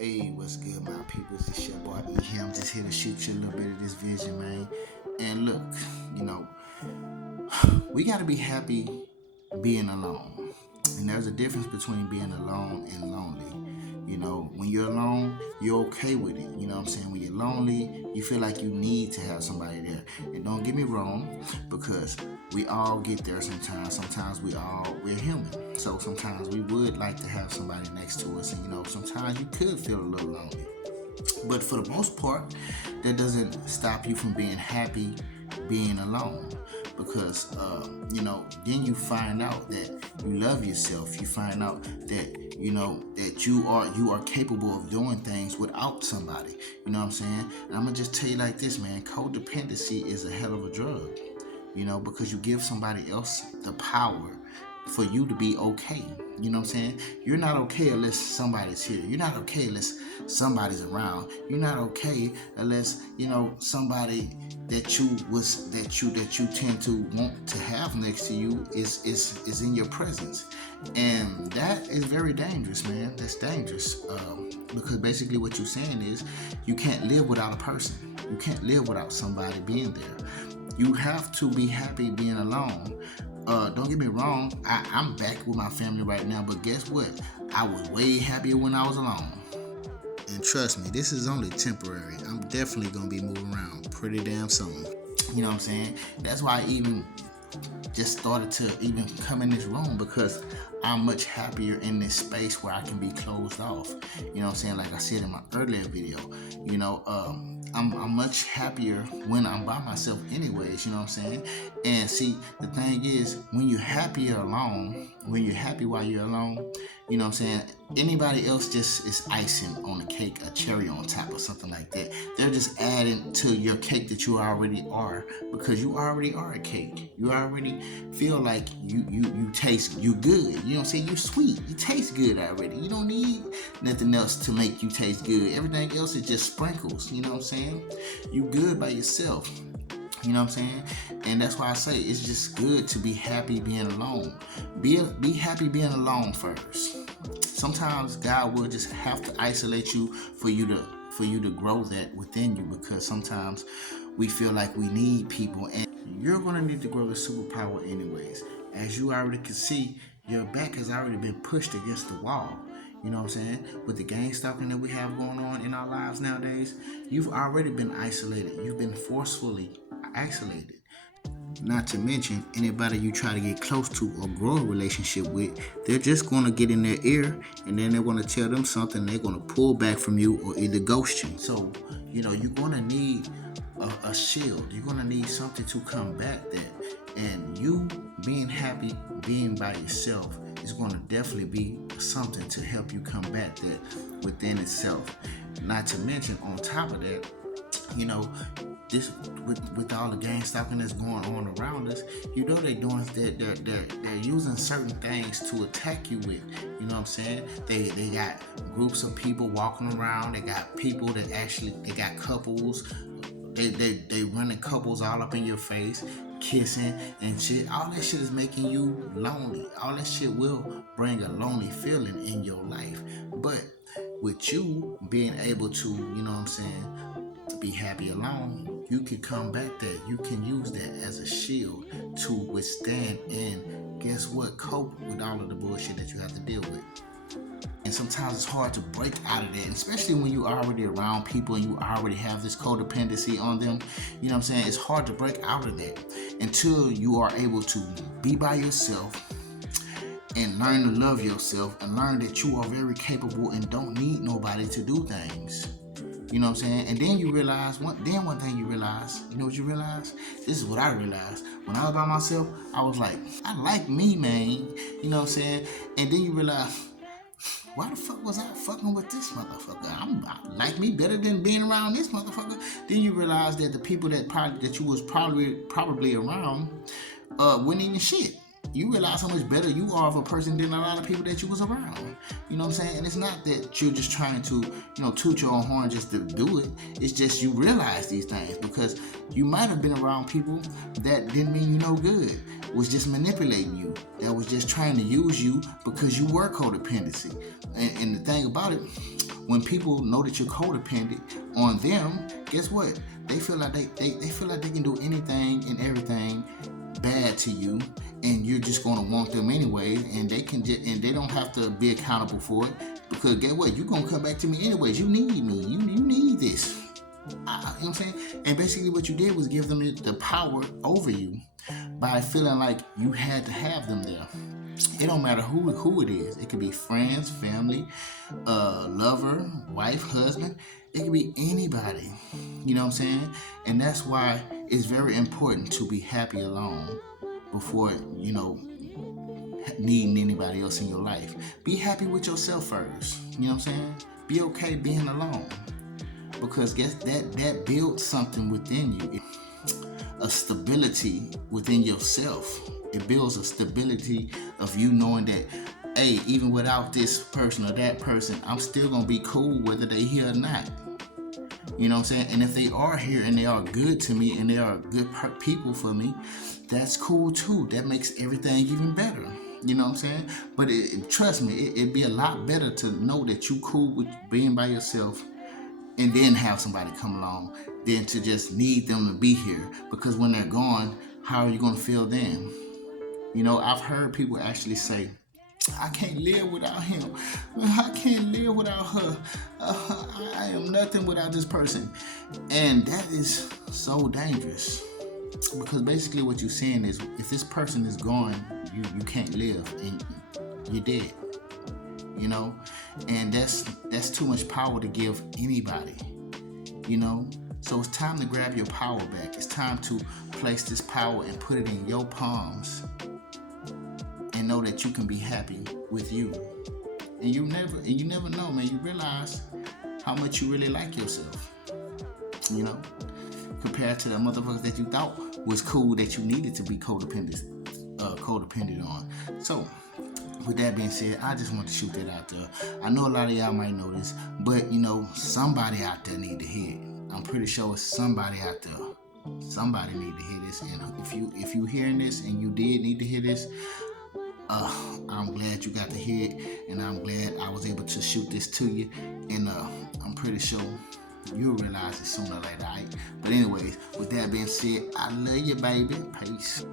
Hey, what's good, my people? It's your boy E. I'm just here to shoot you a little bit of this vision, man. And look, you know, we gotta be happy being alone. And there's a difference between being alone and lonely. When you're alone, you're okay with it. You know what I'm saying? When you're lonely, you feel like you need to have somebody there. And don't get me wrong, because we all get there sometimes. Sometimes we're human. So sometimes we would like to have somebody next to us. And sometimes you could feel a little lonely. But for the most part, that doesn't stop you from being happy being alone, because then you find out that you love yourself. You find out that that you are capable of doing things without somebody. You know what I'm saying? And I'm gonna just tell you like this, man. Codependency is a hell of a drug. Because you give somebody else the power for you to be okay. You know what I'm saying? You're not okay unless somebody's here. You're not okay unless somebody's around. You're not okay unless somebody that you tend to want to have next to you is in your presence. And that is very dangerous, man. That's dangerous. Because basically what you're saying is you can't live without a person. You can't live without somebody being there. You have to be happy being alone. Don't get me wrong, I'm back with my family right now, but guess what? I was way happier when I was alone. And trust me, this is only temporary. I'm definitely gonna be moving around pretty damn soon. You know what I'm saying? That's why I even just started to even come in this room, because I'm much happier in this space where I can be closed off. You know what I'm saying? Like I said in my earlier video, I'm much happier when I'm by myself anyways, you know what I'm saying? And see, the thing is, when you're happy alone, when you're happy while you're alone, you know what I'm saying? Anybody else just is icing on the cake, a cherry on top or something like that. They're just adding to your cake that you already are, because you already are a cake. You already feel like you taste, you good. You know what I'm saying? You're sweet. You taste good already. You don't need nothing else to make you taste good. Everything else is just sprinkles. You know what I'm saying? You good by yourself. You know what I'm saying? And that's why I say it's just good to be happy being alone. Be happy being alone first. Sometimes God will just have to isolate you for you to grow that within you, because sometimes we feel like we need people, and you're gonna need to grow the superpower anyways. As you already can see, your back has already been pushed against the wall. You know what I'm saying? With the gang stalking that we have going on in our lives nowadays, you've already been isolated. You've been forcefully isolated. Not to mention, anybody you try to get close to or grow a relationship with, they're just going to get in their ear, and then they're going to tell them something. They're going to pull back from you or either ghost you. So, you're going to need a shield. You're going to need something to combat that. And you being happy, being by yourself, is going to definitely be something to help you combat that within itself. Not to mention, on top of that, this with all the gang stalking that's going on around us, they're doing that. They're using certain things to attack you with. You know what I'm saying? They got groups of people walking around. They got people that they got couples. They running couples all up in your face, kissing and shit. All that shit is making you lonely. All that shit will bring a lonely feeling in your life. But with you being able to, be happy alone, you can combat that. You can use that as a shield to withstand and guess what? Cope with all of the bullshit that you have to deal with. And sometimes it's hard to break out of that, especially when you're already around people and you already have this codependency on them. You know what I'm saying? It's hard to break out of that until you are able to be by yourself and learn to love yourself and learn that you are very capable and don't need nobody to do things. You know what I'm saying? And then you realize, one thing you realize, you know what you realize? This is what I realized. When I was by myself, I was like, I like me, man. You know what I'm saying? And then you realize, why the fuck was I fucking with this motherfucker? I like me better than being around this motherfucker. Then you realize that the people that you was probably around weren't even shit. You realize how much better you are of a person than a lot of people that you was around. You know what I'm saying? And it's not that you're just trying to, toot your own horn just to do it. It's just you realize these things, because you might have been around people that didn't mean you no good, was just manipulating you, that was just trying to use you because you were codependency. And the thing about it, when people know that you're codependent on them, guess what? They feel like they feel like they can do anything and everything bad to you, and you're just gonna want them anyway, and they don't have to be accountable for it, because guess what? You're gonna come back to me anyways. You need me. You need this. You know what I'm saying? And basically what you did was give them the power over you by feeling like you had to have them there. It don't matter who it is. It could be friends, family, lover, wife, husband. It could be anybody. You know what I'm saying? And that's why it's very important to be happy alone before, needing anybody else in your life. Be happy with yourself first. You know what I'm saying? Be okay being alone. Because guess that builds something within you. A stability within yourself. It builds a stability of you knowing that, hey, even without this person or that person, I'm still gonna be cool whether they here or not. You know what I'm saying? And if they are here and they are good to me and they are good people for me, that's cool too. That makes everything even better. You know what I'm saying? But trust me, it'd be a lot better to know that you cool with being by yourself and then have somebody come along than to just need them to be here. Because when they're gone, how are you going to feel then? I've heard people actually say, I can't live without him. I can't live without her. I am nothing without this person. And that is so dangerous. Because basically what you're saying is, if this person is gone, you can't live and you're dead. And that's too much power to give anybody. So it's time to grab your power back. It's time to place this power and put it in your palms and know that you can be happy with you. And you never know, man. You realize how much you really like yourself. Compared to the motherfuckers that you thought was cool that you needed to be codependent on. So with that being said, I just want to shoot that out there. I know a lot of y'all might know this, but somebody out there need to hear it. I'm pretty sure it's somebody out there. Somebody need to hear this. And if you hearing this and you did need to hear this, I'm glad you got to hear it, and I'm glad I was able to shoot this to you. And I'm pretty sure you'll realize it sooner or later, right? But anyways, with that being said, I love you, baby. Peace.